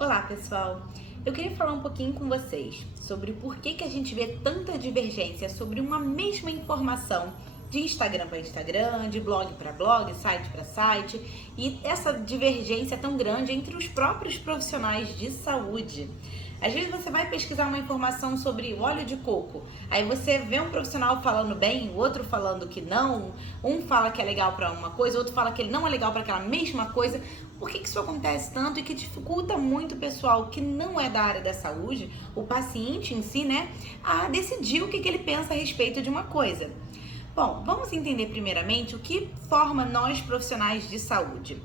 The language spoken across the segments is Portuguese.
Olá, pessoal! Eu queria falar um pouquinho com vocês sobre por que a gente vê tanta divergência sobre uma mesma informação de Instagram para Instagram, de blog para blog, site para site, e essa divergência tão grande entre os próprios profissionais de saúde. Às vezes você vai pesquisar uma informação sobre óleo de coco, aí você vê um profissional falando bem, o outro falando que não, um fala que é legal para uma coisa, outro fala que ele não é legal para aquela mesma coisa. Por que isso acontece tanto e que dificulta muito o pessoal que não é da área da saúde, o paciente em si, né, a decidir o que ele pensa a respeito de uma coisa? Bom, vamos entender primeiramente o que forma nós profissionais de saúde.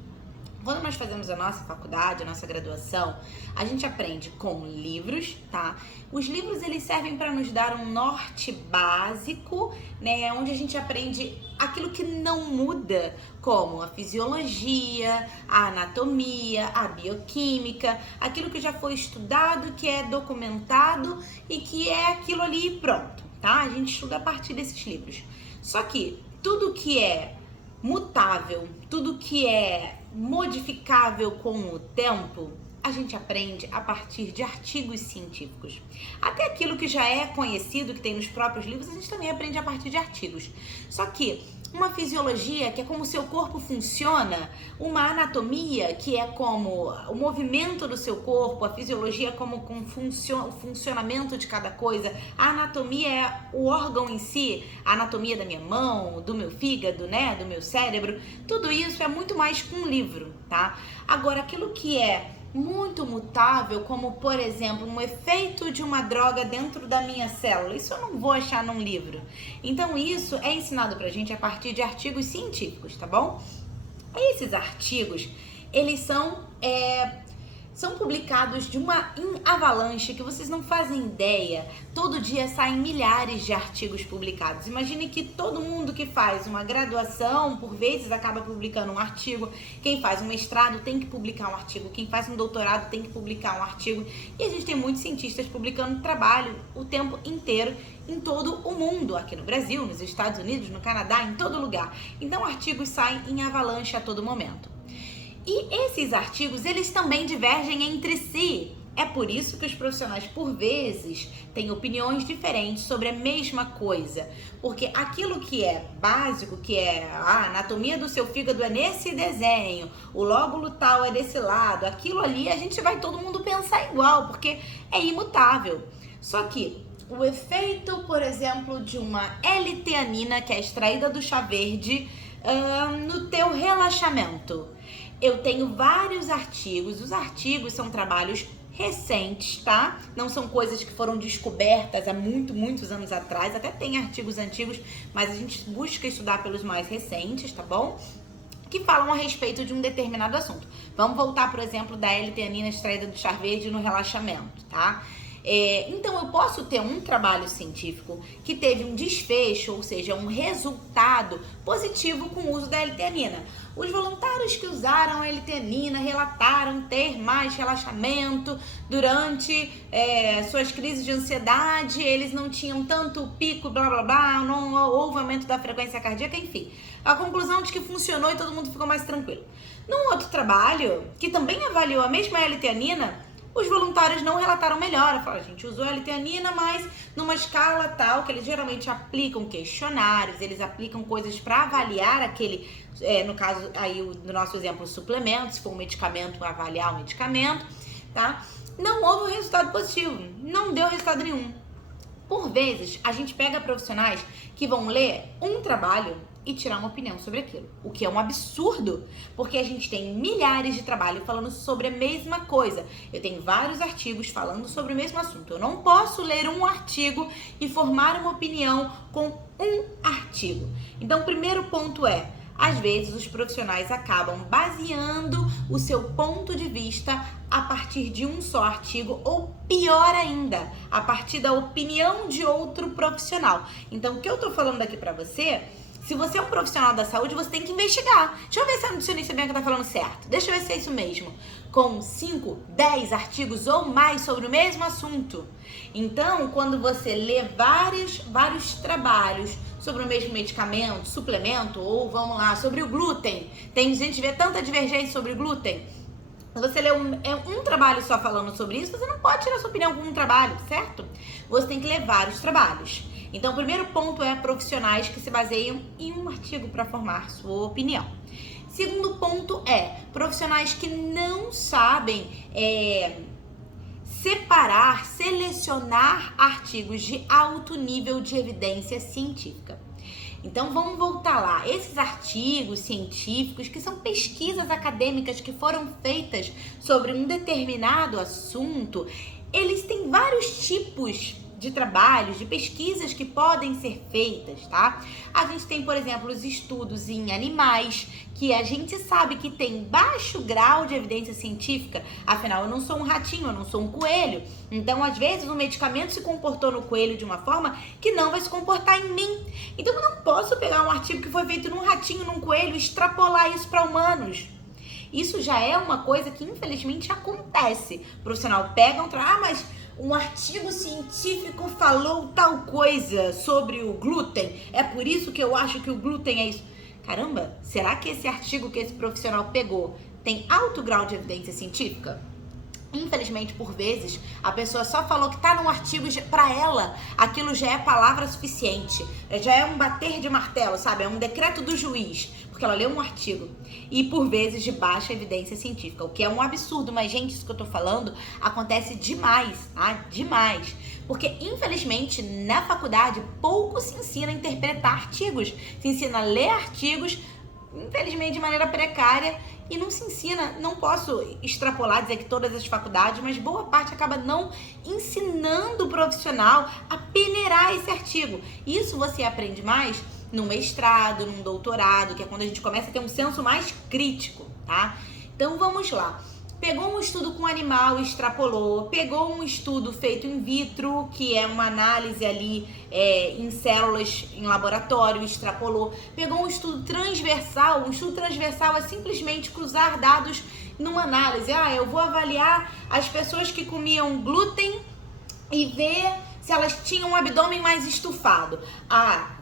Quando nós fazemos a nossa faculdade, a nossa graduação, a gente aprende com livros, tá? Os livros, eles servem para nos dar um norte básico, né? Onde a gente aprende aquilo que não muda, como a fisiologia, a anatomia, a bioquímica, aquilo que já foi estudado, que é documentado e que é aquilo ali e pronto, tá? A gente estuda a partir desses livros. Só que tudo que é mutável, tudo que é modificável com o tempo, a gente aprende a partir de artigos científicos. Até aquilo que já é conhecido, que tem nos próprios livros, a gente também aprende a partir de artigos. Só que uma fisiologia, que é como o seu corpo funciona, uma anatomia, que é como o movimento do seu corpo, a fisiologia é como o funcionamento de cada coisa, a anatomia é o órgão em si, a anatomia da minha mão, do meu fígado, né, do meu cérebro, tudo isso é muito mais que um livro, tá? Agora, aquilo que é muito mutável, como por exemplo um efeito de uma droga dentro da minha célula, isso eu não vou achar num livro. Então isso é ensinado pra gente a partir de artigos científicos, tá bom? Esses artigos, eles são publicados de uma avalanche que vocês não fazem ideia. Todo dia saem milhares de artigos publicados. Imagine que todo mundo que faz uma graduação, por vezes, acaba publicando um artigo. Quem faz um mestrado tem que publicar um artigo. Quem faz um doutorado tem que publicar um artigo. E a gente tem muitos cientistas publicando trabalho o tempo inteiro em todo o mundo, aqui no Brasil, nos Estados Unidos, no Canadá, em todo lugar. Então, artigos saem em avalanche a todo momento. E esses artigos, eles também divergem entre si. É por isso que os profissionais, por vezes, têm opiniões diferentes sobre a mesma coisa. Porque aquilo que é básico, que é a anatomia do seu fígado é nesse desenho, o lóbulo tal é desse lado, aquilo ali, a gente vai todo mundo pensar igual, porque é imutável. Só que o efeito, por exemplo, de uma L-teanina, que é extraída do chá verde, no teu relaxamento. Eu tenho vários artigos, os artigos são trabalhos recentes, tá? Não são coisas que foram descobertas há muitos anos atrás, até tem artigos antigos, mas a gente busca estudar pelos mais recentes, tá bom? Que falam a respeito de um determinado assunto. Vamos voltar, por exemplo, da L-teanina extraída do chá verde no relaxamento, tá? Então eu posso ter um trabalho científico que teve um desfecho, ou seja, um resultado positivo com o uso da L-teanina. Os voluntários que usaram a L-teanina relataram ter mais relaxamento durante suas crises de ansiedade, eles não tinham tanto pico, blá blá blá, não houve aumento da frequência cardíaca, enfim. A conclusão de que funcionou e todo mundo ficou mais tranquilo. Num outro trabalho, que também avaliou a mesma L-teanina, os voluntários não relataram melhora. Falaram, a gente usou a L-teanina, mas numa escala tal, que eles geralmente aplicam questionários, eles aplicam coisas para avaliar aquele, no caso aí no nosso exemplo, suplementos, se for um medicamento, avaliar o medicamento, tá? Não houve um resultado positivo, não deu resultado nenhum. Por vezes, a gente pega profissionais que vão ler um trabalho e tirar uma opinião sobre aquilo, o que é um absurdo, porque a gente tem milhares de trabalhos falando sobre a mesma coisa. Eu tenho vários artigos falando sobre o mesmo assunto. Eu não posso ler um artigo e formar uma opinião com um artigo. Então, o primeiro ponto é, às vezes os profissionais acabam baseando o seu ponto de vista a partir de um só artigo, ou pior ainda, a partir da opinião de outro profissional. Então, o que eu tô falando aqui pra você, se você é um profissional da saúde, você tem que investigar. Deixa eu ver se a nutricionista Bianca tá falando certo. Deixa eu ver se é isso mesmo. Com 5, 10 artigos ou mais sobre o mesmo assunto. Então, quando você lê vários trabalhos sobre o mesmo medicamento, suplemento, ou vamos lá, sobre o glúten. Tem gente que vê tanta divergência sobre o glúten. Se você lê um trabalho só falando sobre isso, você não pode tirar sua opinião com um trabalho, certo? Você tem que ler vários trabalhos. Então, o primeiro ponto é profissionais que se baseiam em um artigo para formar sua opinião. Segundo ponto é profissionais que não sabem separar, selecionar artigos de alto nível de evidência científica. Então vamos voltar lá. Esses artigos científicos, que são pesquisas acadêmicas que foram feitas sobre um determinado assunto, eles têm vários tipos de trabalhos, de pesquisas que podem ser feitas, tá? A gente tem, por exemplo, os estudos em animais, que a gente sabe que tem baixo grau de evidência científica, afinal eu não sou um ratinho, eu não sou um coelho, então às vezes o medicamento se comportou no coelho de uma forma que não vai se comportar em mim. Então eu não posso pegar um artigo que foi feito num ratinho, num coelho e extrapolar isso para humanos. Isso já é uma coisa que infelizmente acontece. O profissional pega mas um artigo científico falou tal coisa sobre o glúten, é por isso que eu acho que o glúten é isso. Caramba, será que esse artigo que esse profissional pegou tem alto grau de evidência científica? Infelizmente, por vezes, a pessoa só falou que tá num artigo, para ela, aquilo já é palavra suficiente, já é um bater de martelo, sabe? É um decreto do juiz, porque ela leu um artigo e, por vezes, de baixa evidência científica, o que é um absurdo, mas, gente, isso que eu tô falando acontece demais, tá? Demais. Porque, infelizmente, na faculdade, pouco se ensina a interpretar artigos, se ensina a ler artigos, infelizmente de maneira precária, e não se ensina, não posso extrapolar, dizer que todas as faculdades, mas boa parte acaba não ensinando o profissional a peneirar esse artigo. Isso você aprende mais no mestrado, num doutorado, que é quando a gente começa a ter um senso mais crítico, tá? Então vamos lá. Pegou um estudo com animal, extrapolou. Pegou um estudo feito in vitro, que é uma análise ali em células em laboratório, extrapolou. Pegou um estudo transversal. Um estudo transversal é simplesmente cruzar dados numa análise. Eu vou avaliar as pessoas que comiam glúten e ver se elas tinham um abdômen mais estufado.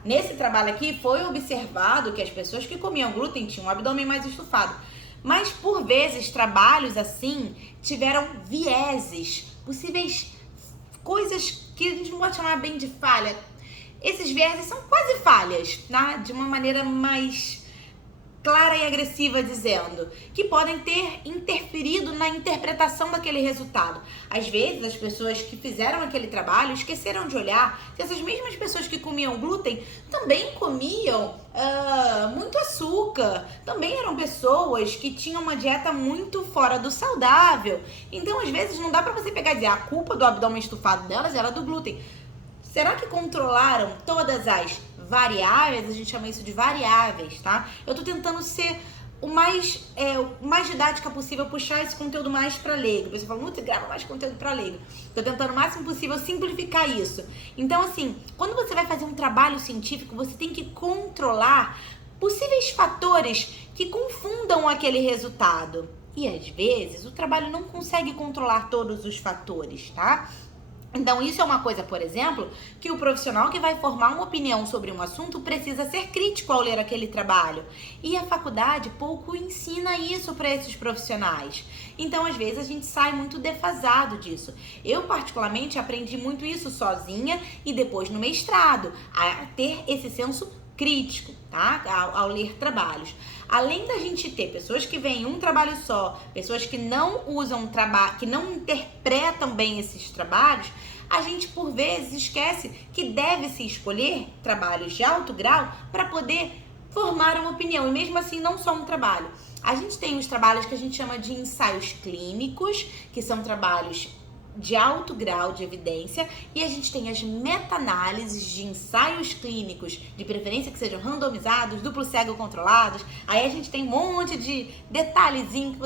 Nesse trabalho aqui foi observado que as pessoas que comiam glúten tinham um abdômen mais estufado. Mas, por vezes, trabalhos assim tiveram vieses, possíveis coisas que a gente não pode chamar bem de falha. Esses vieses são quase falhas, tá? De uma maneira mais clara e agressiva, dizendo que podem ter interferido na interpretação daquele resultado. Às vezes, as pessoas que fizeram aquele trabalho esqueceram de olhar que essas mesmas pessoas que comiam glúten também comiam muito açúcar, também eram pessoas que tinham uma dieta muito fora do saudável. Então, às vezes, não dá pra você pegar e dizer a culpa do abdômen estufado delas era do glúten. Será que controlaram todas as variáveis? A gente chama isso de variáveis, tá? Eu tô tentando ser o mais didática possível, puxar esse conteúdo mais para leigo. Você fala, muito, grava mais conteúdo para leigo. Tô tentando o máximo possível simplificar isso. Então, assim, quando você vai fazer um trabalho científico, você tem que controlar possíveis fatores que confundam aquele resultado. E, às vezes, o trabalho não consegue controlar todos os fatores, tá? Então, isso é uma coisa, por exemplo, que o profissional que vai formar uma opinião sobre um assunto precisa ser crítico ao ler aquele trabalho. E a faculdade pouco ensina isso para esses profissionais. Então, às vezes, a gente sai muito defasado disso. Eu, particularmente, aprendi muito isso sozinha e depois no mestrado, a ter esse senso crítico, tá? Ao ler trabalhos. Além da gente ter pessoas que veem um trabalho só, pessoas que não usam trabalho, que não interpretam bem esses trabalhos, a gente por vezes esquece que deve-se escolher trabalhos de alto grau para poder formar uma opinião, e mesmo assim não só um trabalho. A gente tem os trabalhos que a gente chama de ensaios clínicos, que são trabalhos de alto grau de evidência, e a gente tem as meta-análises de ensaios clínicos, de preferência que sejam randomizados, duplo cego controlados. Aí a gente tem um monte de detalhezinho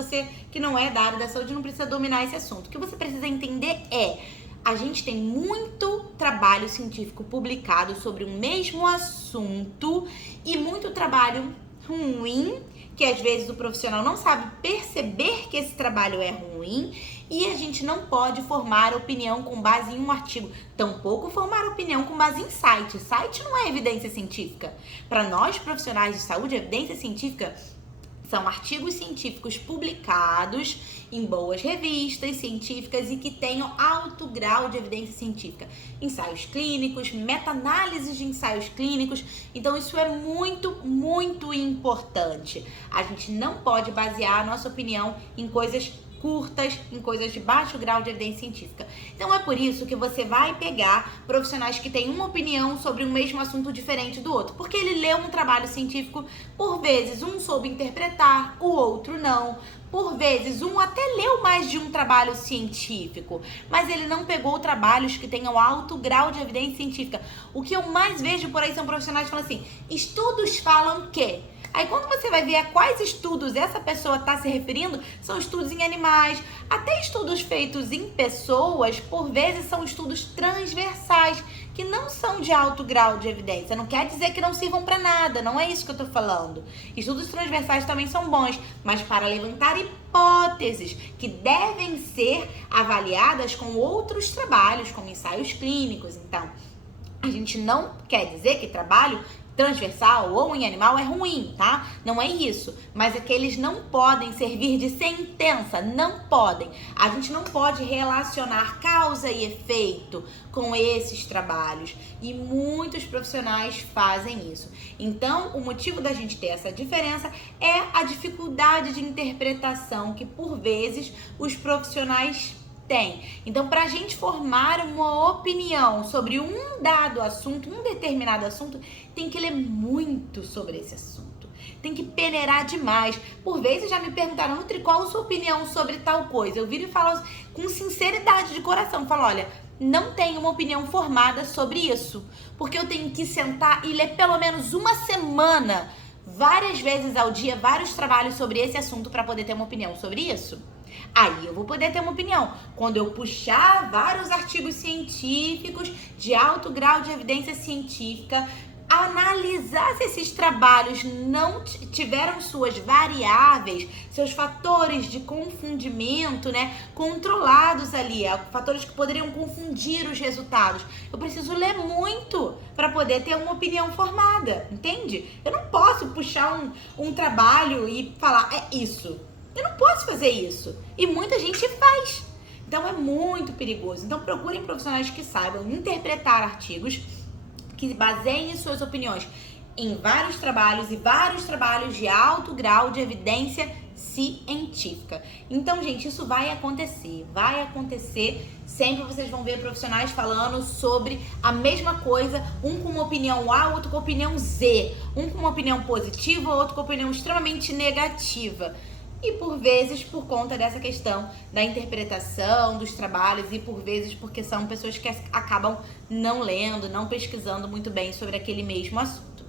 que não é da área da saúde, não precisa dominar esse assunto. O que você precisa entender a gente tem muito trabalho científico publicado sobre o mesmo assunto e muito trabalho ruim, que às vezes o profissional não sabe perceber que esse trabalho é ruim, e a gente não pode formar opinião com base em um artigo, tampouco formar opinião com base em site. Site não é evidência científica. Para nós, profissionais de saúde, evidência científica São artigos científicos publicados em boas revistas científicas e que tenham alto grau de evidência científica. Ensaios clínicos, meta-análises de ensaios clínicos. Então, isso é muito, muito importante. A gente não pode basear a nossa opinião em coisas curtas, em coisas de baixo grau de evidência científica. Então é por isso que você vai pegar profissionais que têm uma opinião sobre o mesmo assunto diferente do outro, porque ele leu um trabalho científico, por vezes um soube interpretar, o outro não. Por vezes, um até leu mais de um trabalho científico, mas ele não pegou trabalhos que tenham alto grau de evidência científica. O que eu mais vejo por aí são profissionais falando assim, estudos falam que... Aí quando você vai ver a quais estudos essa pessoa está se referindo, são estudos em animais, até estudos feitos em pessoas, por vezes são estudos transversais, que não são de alto grau de evidência. Não quer dizer que não sirvam para nada, não é isso que eu estou falando. Estudos transversais também são bons, mas para levantar hipóteses que devem ser avaliadas com outros trabalhos, como ensaios clínicos. Então, a gente não quer dizer que trabalho transversal ou em animal é ruim, tá? Não é isso, mas é que eles não podem servir de sentença, não podem. A gente não pode relacionar causa e efeito com esses trabalhos e muitos profissionais fazem isso. Então, o motivo da gente ter essa diferença é a dificuldade de interpretação que, por vezes, os profissionais tem. Então, para a gente formar uma opinião sobre um dado assunto, um determinado assunto, tem que ler muito sobre esse assunto. Tem que peneirar demais. Por vezes já me perguntaram, Nutri, qual a sua opinião sobre tal coisa? Eu viro e falo com sinceridade de coração. Falo, olha, não tenho uma opinião formada sobre isso. Porque eu tenho que sentar e ler pelo menos uma semana, várias vezes ao dia, vários trabalhos sobre esse assunto para poder ter uma opinião sobre isso. Aí eu vou poder ter uma opinião. Quando eu puxar vários artigos científicos de alto grau de evidência científica, analisar se esses trabalhos não tiveram suas variáveis, seus fatores de confundimento, né, controlados ali, fatores que poderiam confundir os resultados. Eu preciso ler muito para poder ter uma opinião formada, entende? Eu não posso puxar um trabalho e falar, é isso. Eu não posso fazer isso. E muita gente faz. Então é muito perigoso. Então procurem profissionais que saibam interpretar artigos, que baseiem suas opiniões em vários trabalhos e vários trabalhos de alto grau de evidência científica. Então, gente, isso vai acontecer. Vai acontecer. Sempre vocês vão ver profissionais falando sobre a mesma coisa, um com uma opinião A, outro com opinião Z. Um com uma opinião positiva, outro com opinião extremamente negativa. E por vezes por conta dessa questão da interpretação dos trabalhos e por vezes porque são pessoas que acabam não lendo, não pesquisando muito bem sobre aquele mesmo assunto.